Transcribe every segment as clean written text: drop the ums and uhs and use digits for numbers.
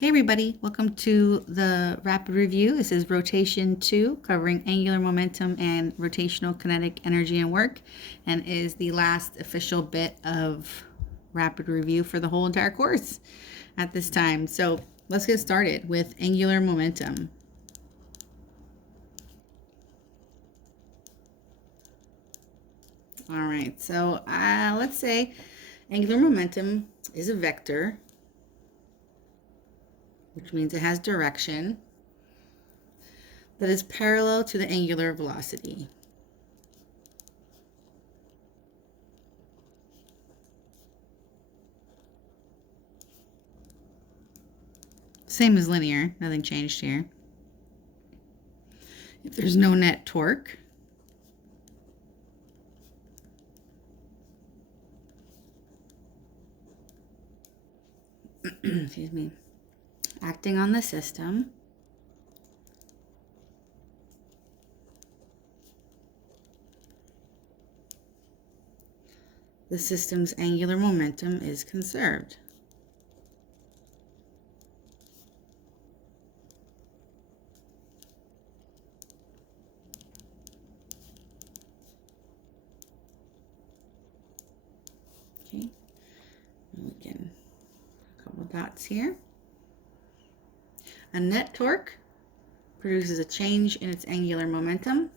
Hey everybody, welcome to the rapid review. This is rotation 2 covering angular momentum and rotational kinetic energy and work, and is the last official bit of rapid review for the whole entire course at this time. So let's get started with angular momentum. All right, so let's say angular momentum is a vector, which means it has direction, that is parallel to the angular velocity. Same as linear, nothing changed here. If there's no net torque, excuse me, acting on the system, the system's angular momentum is conserved. Okay, and again, a couple dots here. A net torque produces a change in its angular momentum.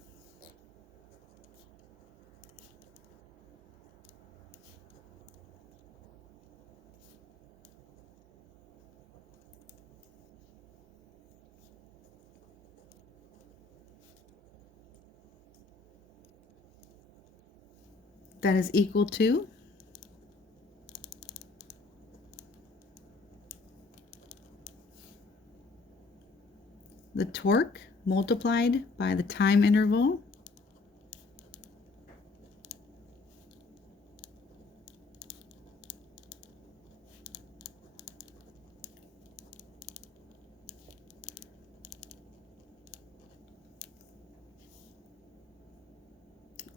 That is equal to the torque multiplied by the time interval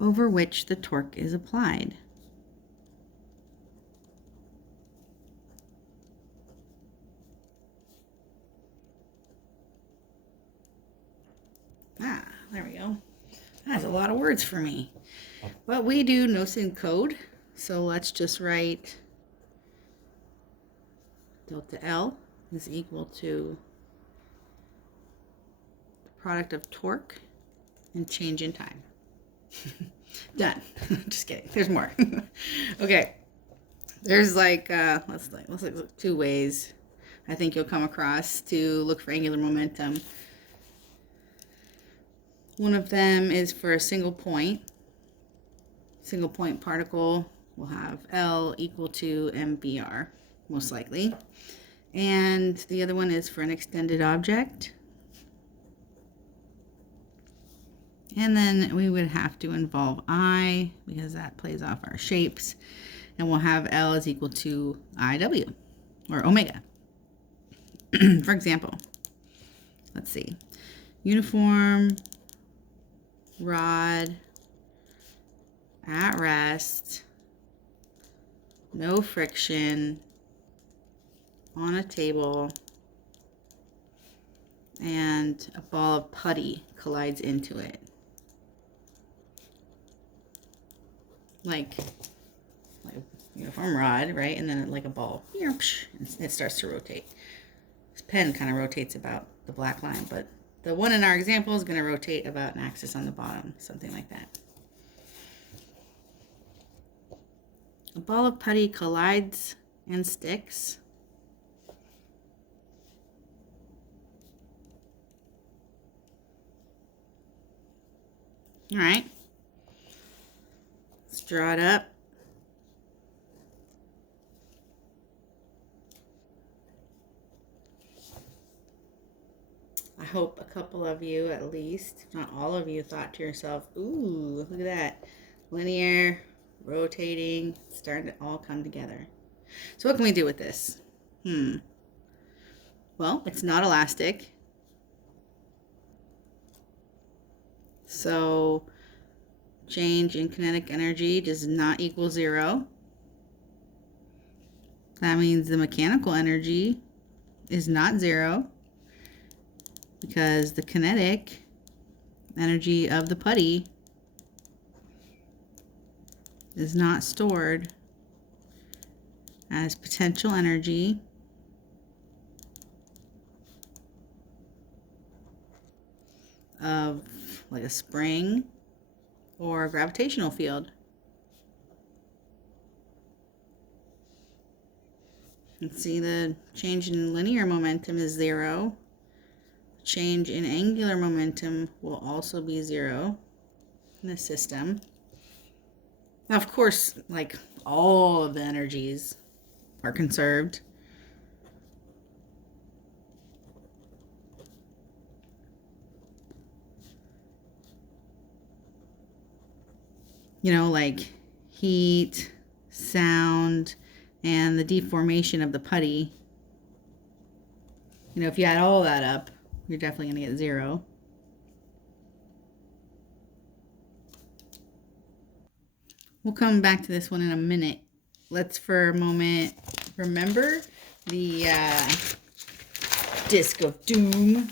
over which the torque is applied. There we go. That's a lot of words for me. But we do notes in code, so let's just write delta L is equal to the product of torque and change in time. Done. Just kidding. There's more. Okay. There's let's look 2 ways I think you'll come across to look for angular momentum. One of them is for a single point particle. Will have L equal to MBR, most likely. And the other one is for an extended object. And then we would have to involve I, because that plays off our shapes. And we'll have L is equal to IW, or omega. For example, let's see. Uniform rod at rest, no friction, on a table, and a ball of putty collides into it. Like uniform rod, right? And then like a ball, it starts to rotate. This pen kind of rotates about the black line, but the one in our example is going to rotate about an axis on the bottom, something like that. A ball of putty collides and sticks. All right. Let's draw it up. I hope a couple of you, at least, if not all of you, thought to yourself, ooh, look at that. Linear, rotating, starting to all come together. So what can we do with this? Well, it's not elastic. So change in kinetic energy does not equal 0. That means the mechanical energy is not 0 because the kinetic energy of the putty is not stored as potential energy of like a spring or a gravitational field. Let's see, the change in linear momentum is 0. Change in angular momentum will also be 0 in the system. Now, of course, like all of the energies are conserved. You know, like heat, sound, and the deformation of the putty. You know, if you add all that up, you're definitely going to get 0. We'll come back to this one in a minute. Let's for a moment remember the disc of doom.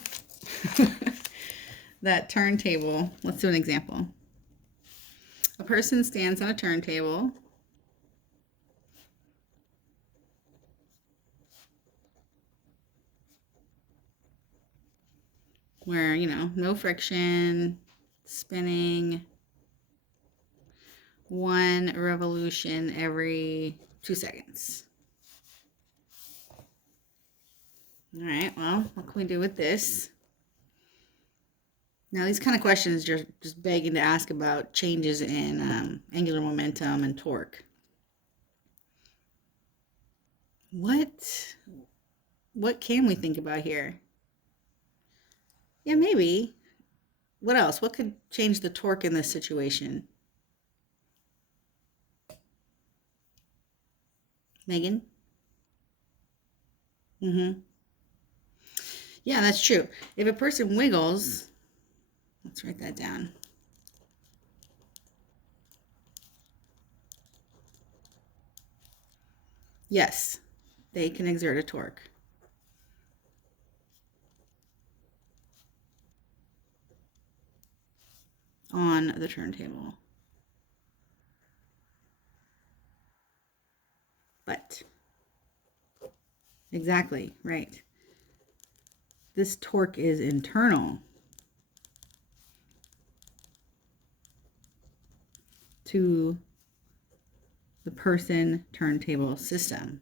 That turntable. Let's do an example. A person stands on a turntable. Where, you know, no friction, spinning 1 revolution every 2 seconds. All right, well, what can we do with this? Now, these kind of questions are just begging to ask about changes in angular momentum and torque. What can we think about here? Yeah, maybe. What else? What could change the torque in this situation? Megan? Mm-hmm. Yeah, that's true. If a person wiggles, let's write that down. Yes, they can exert a torque. On the turntable. But, exactly, right. This torque is internal to the person turntable system.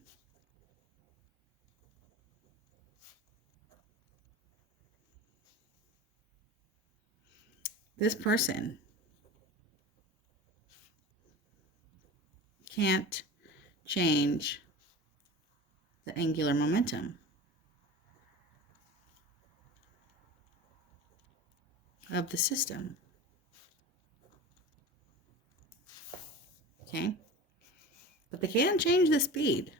This person can't change the angular momentum of the system. Okay? But they can change the speed.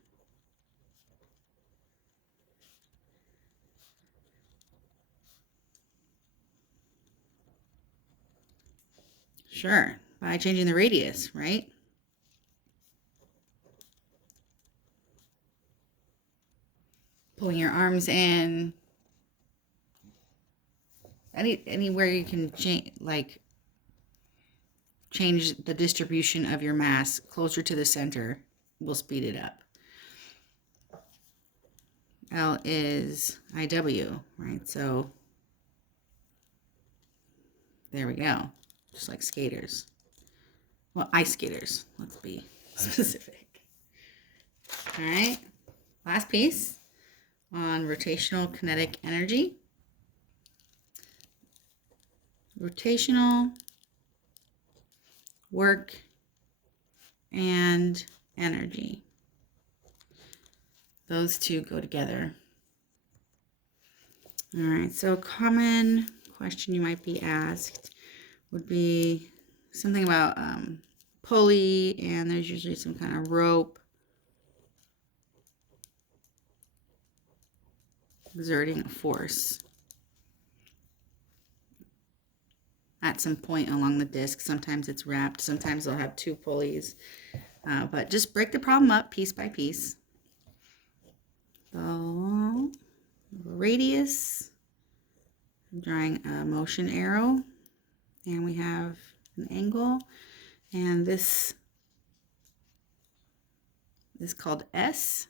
Sure, by changing the radius, right? Pulling your arms in. Anywhere you can change, like change the distribution of your mass closer to the center will speed it up. L is IW, right? So there we go. Just like skaters. Well, ice skaters. Let's be specific. All right. Last piece on rotational kinetic energy. Rotational, work, and energy. Those two go together. All right, so a common question you might be asked would be something about pulley, and there's usually some kind of rope exerting a force at some point along the disc. Sometimes it's wrapped, sometimes they'll have 2 pulleys, but just break the problem up piece by piece. So radius. I'm drawing a motion arrow, and we have an angle, and this is called S.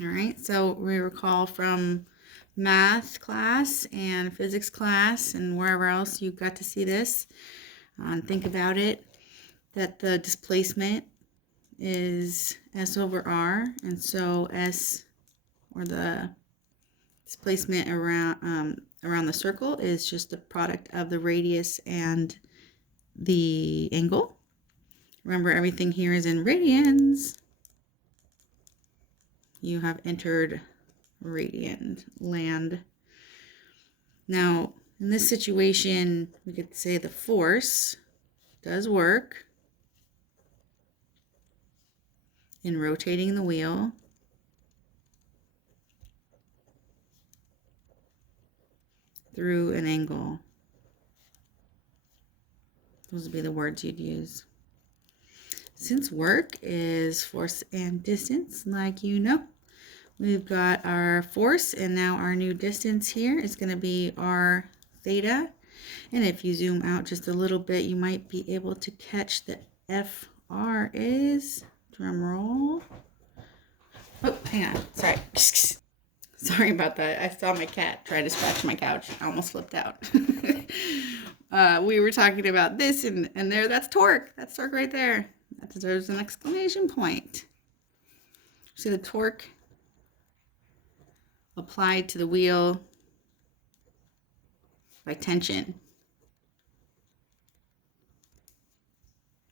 All right, so we recall from math class and physics class and wherever else you got to see this, and think about it, that the displacement is S over R, and so S, or the displacement around the circle, is just the product of the radius and the angle. Remember, everything here is in radians. You have entered radian land. Now, in this situation, we could say the force does work in rotating the wheel through an angle. Those would be the words you'd use. Since work is force and distance, like you know, we've got our force, and now our new distance here is going to be r theta. And if you zoom out just a little bit, you might be able to catch that FR is, drum roll. Oh, hang on, sorry. Sorry about that. I saw my cat try to scratch my couch. I almost flipped out. We were talking about this, and there, that's torque. That's torque right there. That deserves an exclamation point. See the torque applied to the wheel by tension.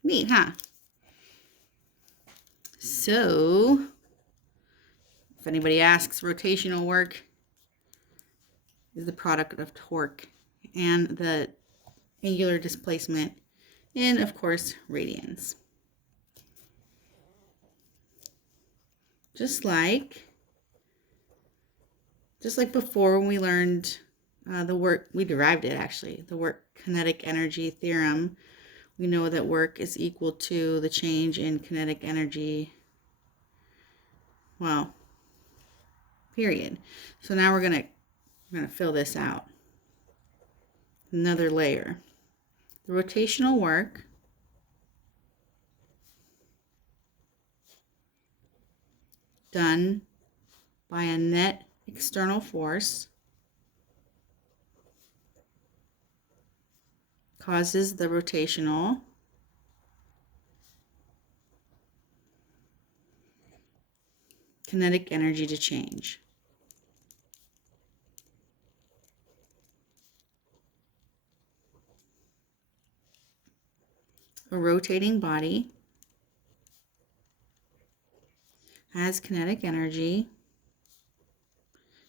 Neat, huh? So, if anybody asks, rotational work is the product of torque and the angular displacement in, of course, radians. Just like before when we learned the work, we derived it actually, the work kinetic energy theorem. We know that work is equal to the change in kinetic energy, well, period. So now we're gonna fill this out. Another layer. The rotational work done by a net external force causes the rotational kinetic energy to change. A rotating body has kinetic energy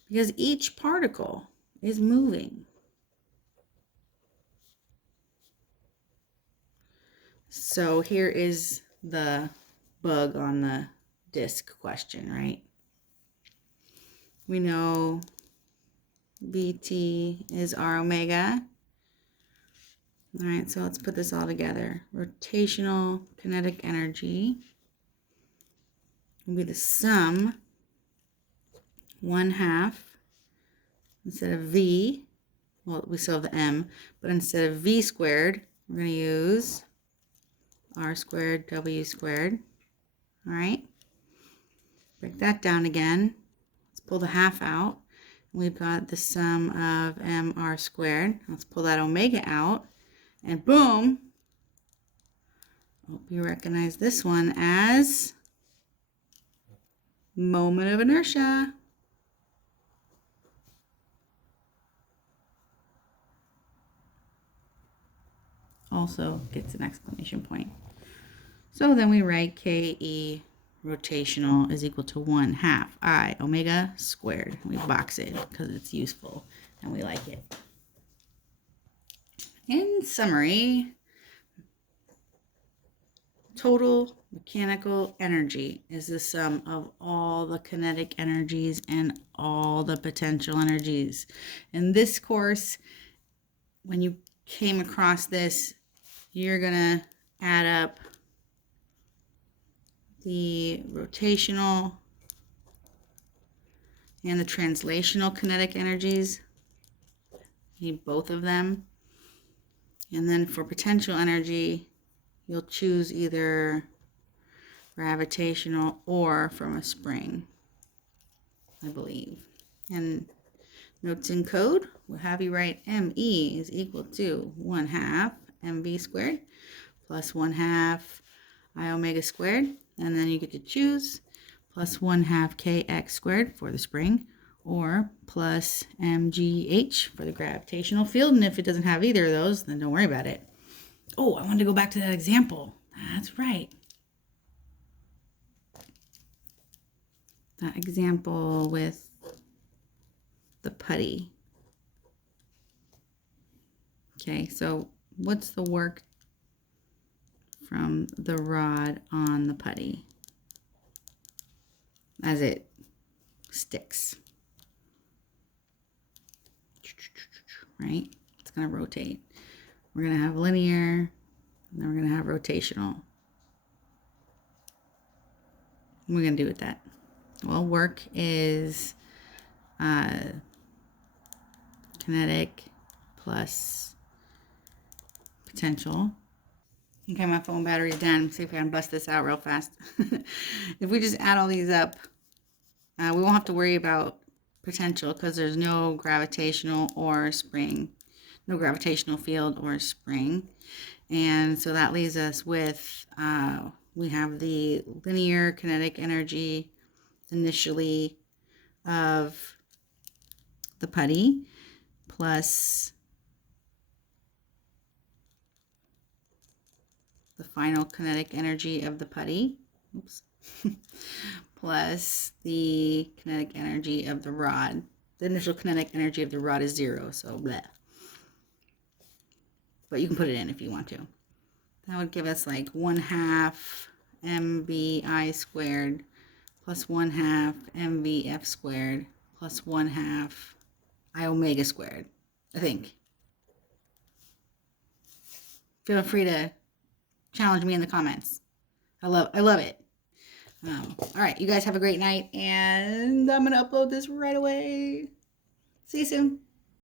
because each particle is moving. So here is the bug on the disk question, right? We know BT is R omega. All right, so let's put this all together. Rotational kinetic energy will be the sum 1/2 instead of V. Well, we still have the M, but instead of V squared, we're going to use R squared W squared. All right, break that down again. Let's pull the half out. We've got the sum of mr squared. Let's pull that omega out, and boom, hope you recognize this one as moment of inertia. Also gets an exclamation point. So then we write KE rotational is equal to 1/2 I omega squared. We box it because it's useful and we like it. In summary, total mechanical energy is the sum of all the kinetic energies and all the potential energies. In this course, when you came across this, you're gonna add up the rotational and the translational kinetic energies. You need both of them. And then for potential energy, you'll choose either gravitational or from a spring, I believe. And notes in code, we'll have you write ME is equal to 1/2 mv squared plus 1/2 I omega squared. And then you get to choose plus 1/2 kx squared for the spring, or plus mgh for the gravitational field. And if it doesn't have either of those, then don't worry about it. Oh, I wanted to go back to that example. That's right. That example with the putty. Okay, so what's the work from the rod on the putty as it sticks? Right? It's going to rotate. We're going to have linear, and then we're going to have rotational. What are we going to do with that? Well, work is kinetic plus potential. Okay, my phone battery's done. See if I can bust this out real fast. If we just add all these up, we won't have to worry about potential because there's no gravitational or spring, no gravitational field or spring. And so that leaves us with, we have the linear kinetic energy initially of the putty plus the final kinetic energy of the putty, oops, plus the kinetic energy of the rod. The initial kinetic energy of the rod is 0, so bleh. But you can put it in if you want to. That would give us like 1/2 mvi squared plus 1/2 mvf squared plus 1/2 I omega squared, I think. Feel free to challenge me in the comments. I love it. All right, you guys have a great night, and I'm gonna upload this right away. See you soon.